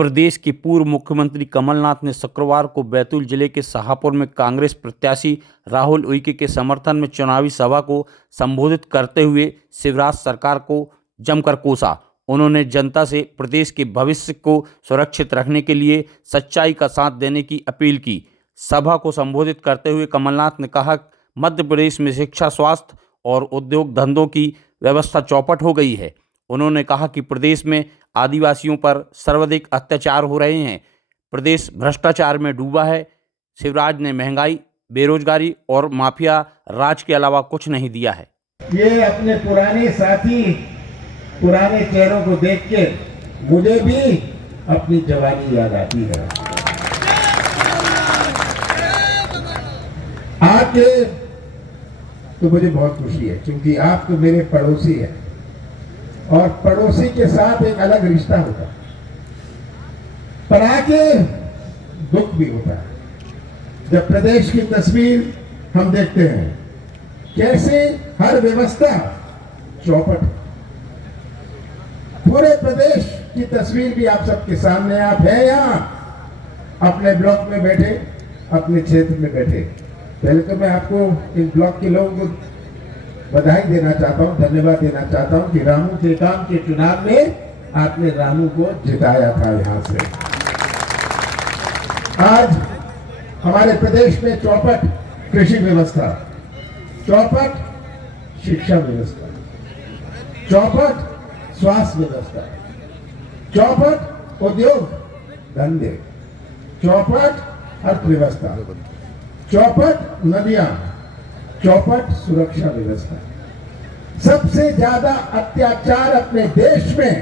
प्रदेश के पूर्व मुख्यमंत्री कमलनाथ ने शुक्रवार को बैतूल जिले के शाहपुर में कांग्रेस प्रत्याशी राहुल उइके के समर्थन में चुनावी सभा को संबोधित करते हुए शिवराज सरकार को जमकर कोसा। उन्होंने जनता से प्रदेश के भविष्य को सुरक्षित रखने के लिए सच्चाई का साथ देने की अपील की। सभा को संबोधित करते हुए कमलनाथ ने कहा, मध्य प्रदेश में शिक्षा, स्वास्थ्य और उद्योग धंधों की व्यवस्था चौपट हो गई है। उन्होंने कहा कि प्रदेश में आदिवासियों पर सर्वाधिक अत्याचार हो रहे हैं। प्रदेश भ्रष्टाचार में डूबा है। शिवराज ने महंगाई, बेरोजगारी और माफिया राज के अलावा कुछ नहीं दिया है। ये अपने पुराने साथी, पुराने चेहरों को देख के मुझे भी अपनी जवानी याद आती है। आके तो मुझे बहुत खुशी है, क्योंकि आप तो मेरे पड़ोसी हैं और पड़ोसी के साथ एक अलग रिश्ता होता है, पर आके दुख भी होता है जब प्रदेश की तस्वीर हम देखते हैं, कैसे हर व्यवस्था चौपट है। पूरे प्रदेश की तस्वीर भी आप सबके सामने। आप हैं यहाँ अपने ब्लॉक में बैठे, अपने क्षेत्र में बैठे। पहले तो मैं आपको इस ब्लॉक के लोगों को बधाई देना चाहता हूँ, धन्यवाद देना चाहता हूँ कि रामू टेकाम के चुनाव में आपने रामू को जिताया था यहाँ से। आज हमारे प्रदेश में चौपट कृषि व्यवस्था, चौपट शिक्षा व्यवस्था, चौपट स्वास्थ्य व्यवस्था, चौपट उद्योग धंधे, चौपट अर्थव्यवस्था, चौपट नदियां, चौपट सुरक्षा व्यवस्था। सबसे ज्यादा अत्याचार अपने देश में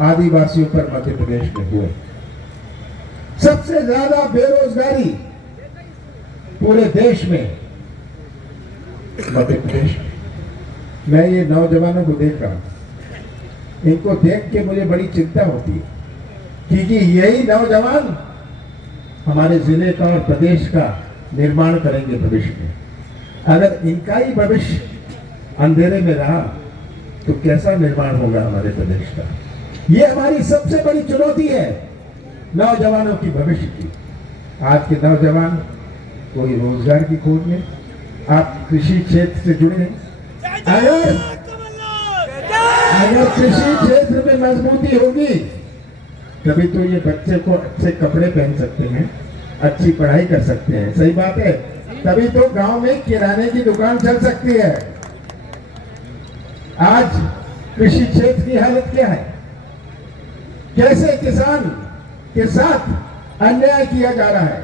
आदिवासियों पर मध्य प्रदेश में हुए। सबसे ज्यादा बेरोजगारी पूरे देश में मध्य प्रदेश में। मैं ये नौजवानों को देख रहा हूं, इनको देख के मुझे बड़ी चिंता होती है, क्योंकि यही नौजवान हमारे जिले का और प्रदेश का निर्माण करेंगे भविष्य में। अगर इनका ही भविष्य अंधेरे में रहा तो कैसा निर्माण होगा हमारे प्रदेश का। ये हमारी सबसे बड़ी चुनौती है, नौजवानों की भविष्य की। आज के नौजवान कोई रोजगार की खोज में, आप कृषि क्षेत्र से जुड़े हैं। अगर कृषि क्षेत्र में मजबूती होगी तभी तो ये बच्चे को अच्छे कपड़े पहन सकते हैं, अच्छी पढ़ाई कर सकते हैं। सही बात है। तभी तो गांव में किराने की दुकान चल सकती है। आज कृषि क्षेत्र की हालत क्या है, कैसे किसान के साथ अन्याय किया जा रहा है,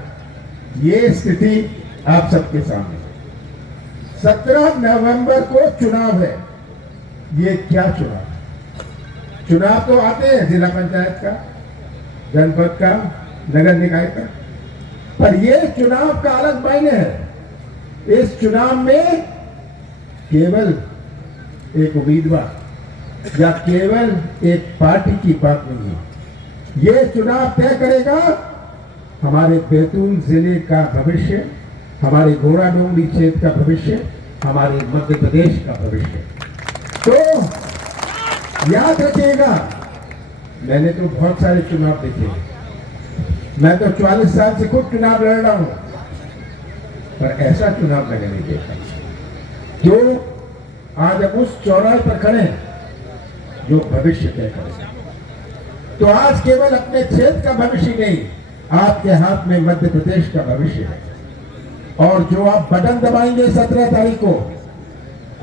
ये स्थिति आप सबके सामने। 17 नवंबर को चुनाव है। ये क्या चुनाव? चुनाव तो आते हैं जिला पंचायत का, जनपद का, नगर निकाय का, पर ये चुनाव का अलग मायने है। इस चुनाव में केवल एक उम्मीदवार या केवल एक पार्टी की बात नहीं है। ये चुनाव तय करेगा हमारे बैतूल जिले का भविष्य, हमारे घोड़ा डोंगरी क्षेत्र का भविष्य, हमारे मध्य प्रदेश का भविष्य। तो याद रखिएगा, मैंने तो बहुत सारे चुनाव देखे, मैं तो 44 साल से खुद चुनाव लड़ रहा हूं, पर ऐसा चुनाव मैंने नहीं देखा जो आज हम उस चौराहे पर खड़े हैं जो भविष्य तय करेगा। तो आज केवल अपने क्षेत्र का भविष्य नहीं, आपके हाथ में मध्य प्रदेश का भविष्य है। और जो आप बटन दबाएंगे 17 तारीख को,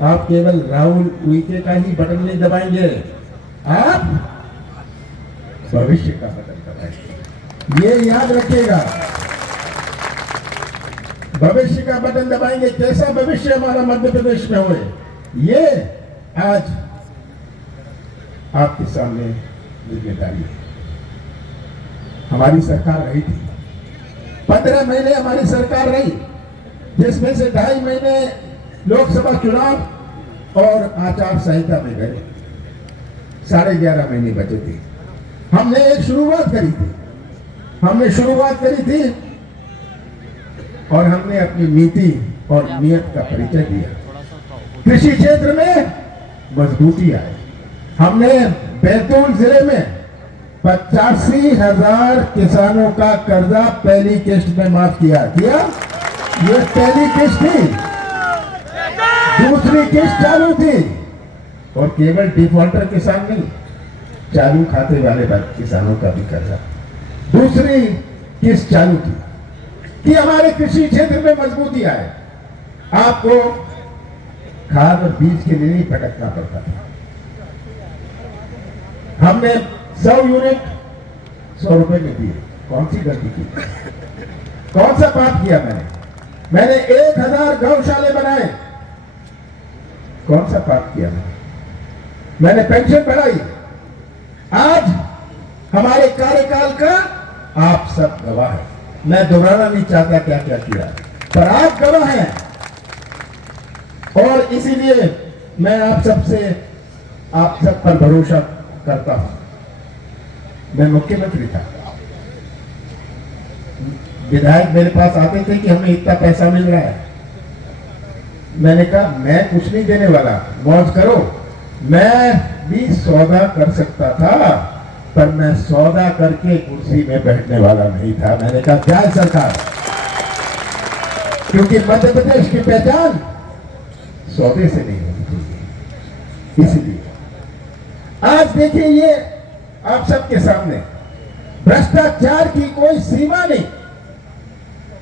आप केवल राहुल उइके का ही बटन नहीं दबाएंगे, आप भविष्य का बटन दबाएंगे। ये याद रखिएगा, भविष्य का बटन दबाएंगे। कैसा भविष्य हमारा मध्य प्रदेश में होए, ये आज आपके सामने जिम्मेदारी है। हमारी सरकार रही थी, 15 महीने हमारी सरकार रही, जिसमें से 2.5 महीने लोकसभा चुनाव और आचार संहिता में गए। 11.5 महीने बचे थे। हमने एक शुरुआत करी थी, और हमने अपनी नीति और नियत का परिचय दिया। कृषि क्षेत्र में मजबूती आई। हमने बैतूल जिले में 85,000 किसानों का कर्जा पहली किस्त में माफ किया। ये पहली किस्त थी, दूसरी किस्त चालू थी, और केवल डिफॉल्टर किसान नहीं, चालू खाते वाले किसानों का भी कर्जा दूसरी किस्त चालू थी कि हमारे कृषि क्षेत्र में मजबूती आए। आपको खाद और बीज के लिए नहीं भटकना पड़ता था। हमने 100 यूनिट 100 रुपए में दिए। कौन सी गलती की? कौन सा पाप किया मैंने 1000 गौशाले बनाए। कौन सा पाप किया मैंने पेंशन बढ़ाई। आज हमारे कार्यकाल का आप सब गवाह हैं। मैं दोहराना नहीं चाहता क्या क्या किया, पर आप गवाह हैं। और इसीलिए मैं आप सब पर भरोसा करता हूं। मैं मुख्यमंत्री था, विधायक मेरे पास आते थे कि हमें इतना पैसा मिल रहा है। मैंने कहा मैं कुछ नहीं देने वाला, मौज करो। मैं भी सौदा कर सकता था, पर मैं सौदा करके कुर्सी में बैठने वाला नहीं था। मैंने कहा जाए सरकार, क्योंकि मध्य प्रदेश की पहचान सौदे से नहीं होनी चाहिए। इसलिए आज देखिए, ये आप सबके सामने भ्रष्टाचार की कोई सीमा नहीं।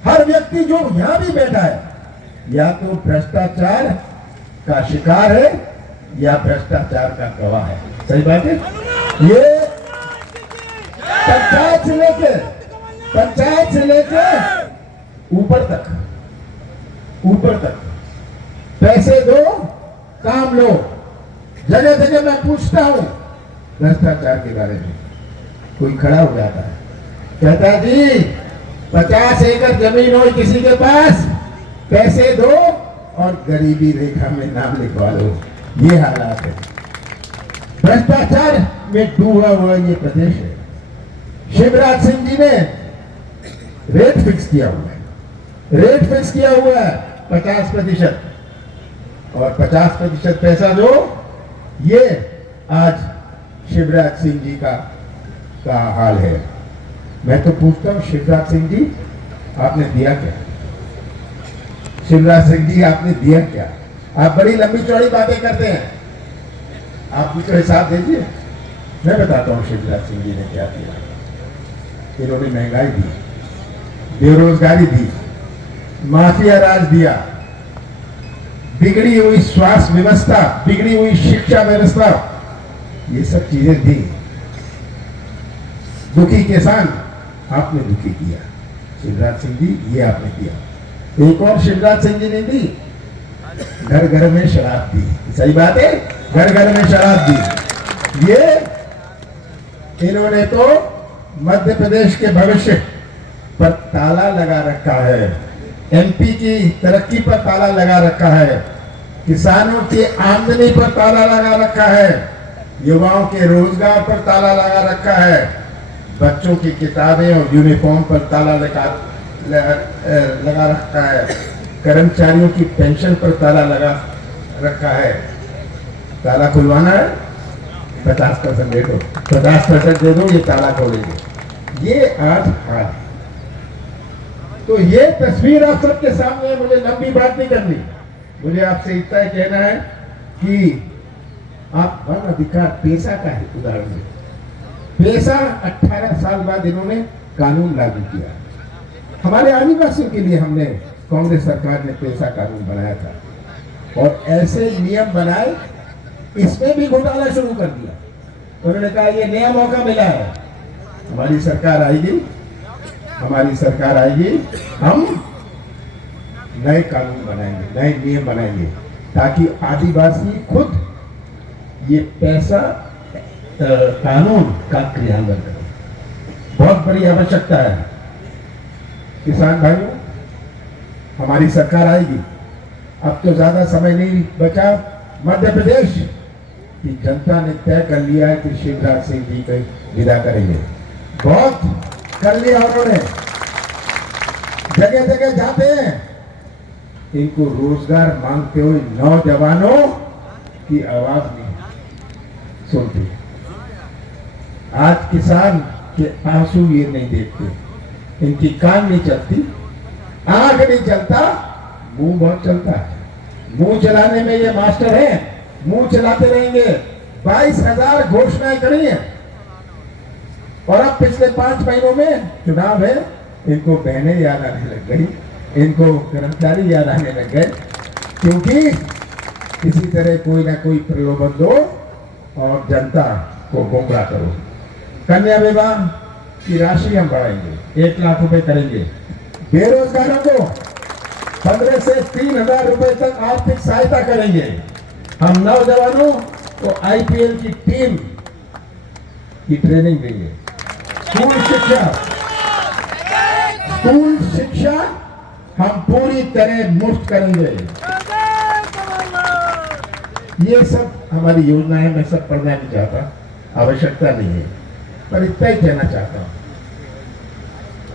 हर व्यक्ति जो यहां भी बैठा है, या तो भ्रष्टाचार का शिकार है या भ्रष्टाचार का गवाह है। सही बात है। ये पंचायत से लेके ऊपर तक पैसे दो, काम लो। जगह जगह मैं पूछता हूं भ्रष्टाचार के बारे में, कोई खड़ा हो जाता है, कहता है जी 50 एकड़ जमीन हो किसी के पास, पैसे दो और गरीबी रेखा में नाम लिखवा लो। ये हालात है। भ्रष्टाचार में डूबा हुआ ये प्रदेश है। शिवराज सिंह जी ने रेट फिक्स किया हुआ है 50%, और 50% पैसा जो ये आज शिवराज सिंह जी का हाल है। मैं तो पूछता हूं, शिवराज सिंह जी आपने दिया क्या? शिवराज सिंह जी आपने दिया क्या? आप बड़ी लंबी चौड़ी बातें करते हैं, आप कुछ हिसाब दीजिए। मैं बताता हूं शिवराज सिंह जी ने क्या किया। इन्होंने महंगाई दी, बेरोजगारी दी, माफिया राज दिया, बिगड़ी हुई स्वास्थ्य व्यवस्था, बिगड़ी हुई शिक्षा व्यवस्था, ये सब चीजें दी। दुखी किसान आपने दुखी किया, शिवराज सिंह जी ये आपने किया। एक और शिवराज सिंह जी ने दी, घर घर में शराब दी। सही बात है, घर घर में शराब दी। ये इन्होंने तो मध्य प्रदेश के भविष्य पर ताला लगा रखा है, एमपी की तरक्की पर ताला लगा रखा है, किसानों की आमदनी पर ताला लगा रखा है, युवाओं के रोजगार पर ताला लगा रखा है, बच्चों की किताबें और यूनिफॉर्म पर ताला लगा रखा है, कर्मचारियों की पेंशन पर ताला लगा रखा है। ताला खुलवाना है, 50% दे दो, 50% दे दो, ये ताला खोलेंगे। ये आज हाल। तो ये तस्वीर आप सबके सामने, मुझे लंबी बात नहीं करनी, मुझे आपसे इतना ही कहना है कि आप वन अधिकार पेशा का है उदाहरण है। पेशा 18 साल बाद इन्होंने कानून लागू किया। हमारे आदिवासियों के लिए हमने, कांग्रेस सरकार ने पेशा कानून बनाया था, और ऐसे नियम बनाए, इसमें भी घोटाला शुरू कर दिया। उन्होंने कहा ये नया मौका मिला है, हमारी सरकार आएगी, हम नए कानून बनाएंगे, नए नियम बनाएंगे, ताकि आदिवासी खुद ये पैसा कानून का क्रियान्वयन करें। बहुत बड़ी आवश्यकता है। किसान भाइयों, हमारी सरकार आएगी, अब तो ज्यादा समय नहीं बचा। मध्य प्रदेश की जनता ने तय कर लिया है कि शिवराज सिंह जी को विदा करेंगे। बहुत कर लिया उन्होंने, जगह जगह जाते हैं, इनको रोजगार मांगते हुए नौजवानों की आवाज नहीं सुनती। आज किसान के आंसू ये नहीं देखते, इनकी कान नहीं चलती, आंख नहीं चलता, मुंह बहुत चलता है। मुंह चलाने में ये मास्टर हैं, मुंह चलाते रहेंगे। 22,000 घोषणाएं करी हैं और अब पिछले 5 महीनों में चुनाव है, इनको बहनें याद आने लग गई, इनको कर्मचारी याद आने लग गए, क्योंकि किसी तरह कोई ना कोई प्रलोभन दो और जनता को गुमराह करो। कन्या विवाह की राशि हम बढ़ाएंगे, 1 लाख रुपए करेंगे। बेरोजगारों को 15 से 3,000 रुपए तक आर्थिक सहायता करेंगे। हम नौजवानों को IPL की टीम की ट्रेनिंग देंगे। स्कूल शिक्षा हम पूरी तरह मुफ्त करेंगे। ये सब हमारी योजना है। मैं सब पढ़ना नहीं चाहता, आवश्यकता नहीं है, पर इतना ही कहना चाहता हूं,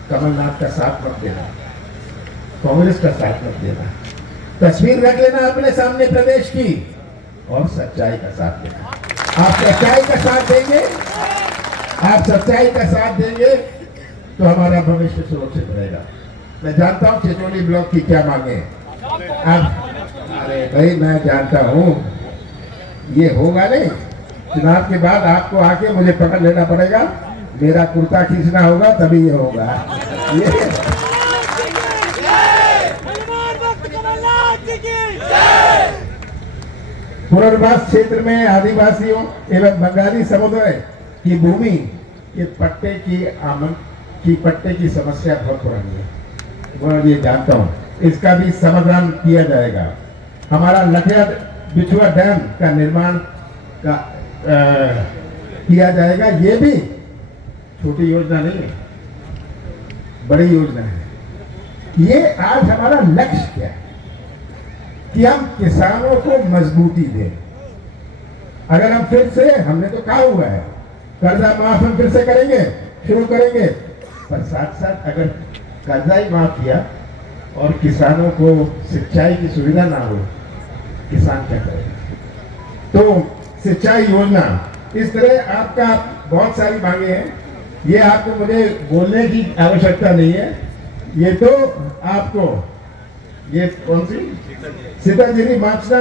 कमलनाथ का साथ मत देना, कांग्रेस का साथ मत देना। तस्वीर रख लेना अपने सामने प्रदेश की और सच्चाई का साथ देना। आप सच्चाई का साथ देंगे, आप सच्चाई का साथ देंगे तो हमारा भविष्य सुरक्षित रहेगा। मैं जानता हूं चिचौली ब्लॉक की क्या मांगे आप, अरे भाई मैं जानता हूं ये होगा नहीं। चुनाव के बाद आपको आके मुझे पकड़ लेना पड़ेगा, मेरा कुर्ता खींचना होगा, तभी ये होगा। ये पुनर्वास क्षेत्र में आदिवासियों एवं बंगाली समुदाय की भूमि के पट्टे की समस्या बहुत पुरानी है, मैं ये जानता हूँ। इसका भी समाधान किया जाएगा। हमारा लखिया बिछुआ डैम का निर्माण का किया जाएगा। ये भी छोटी योजना नहीं है, बड़ी योजना है। ये आज हमारा लक्ष्य क्या है कि हम किसानों को मजबूती दें। अगर हम फिर से, हमने तो कहा हुआ है कर्जा माफ हम फिर से करेंगे, शुरू करेंगे, पर साथ साथ अगर कर्जा ही माफ किया और किसानों को सिंचाई की सुविधा ना हो, किसान क्या करेगा? तो सिंचाई योजना, इस तरह आपका बहुत सारी मांगे हैं। ये आपको मुझे बोलने की आवश्यकता नहीं है, ये तो आपको, ये कौन सी सीतागिरी माचना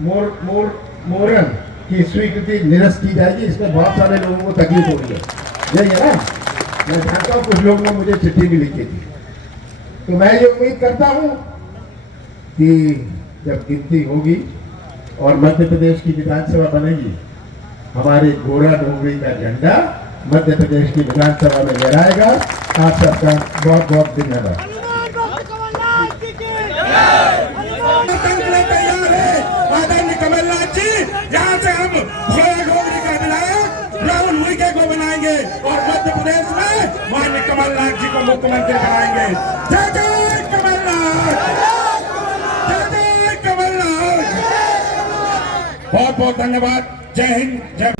मोरन की स्वीकृति निरस्त की जाएगी। इसमें बहुत सारे लोगों को तकलीफ हो रही है, यही है ना। मैं जानता हूँ कुछ लोगों ने मुझे चिट्ठी भी लिखी थी, तो मैं ये उम्मीद करता हूँ कि जब गिनती होगी और मध्य प्रदेश की विधानसभा बनेगी, हमारे घोड़ा डोंगरी का झंडा मध्य प्रदेश की विधानसभा में लहराएगा। आप सबका बहुत बहुत धन्यवाद। तैयार है आदरणीय कमलनाथ जी, यहाँ से हम घोड़ा डोंगरी का विधायक राहुल उइके को बनाएंगे और मध्य प्रदेश में माननीय कमलनाथ जी को मुख्यमंत्री बनाएंगे। जय जय कमलनाथ, जय जय कमलनाथ। बहुत बहुत धन्यवाद। जय हिंद, जय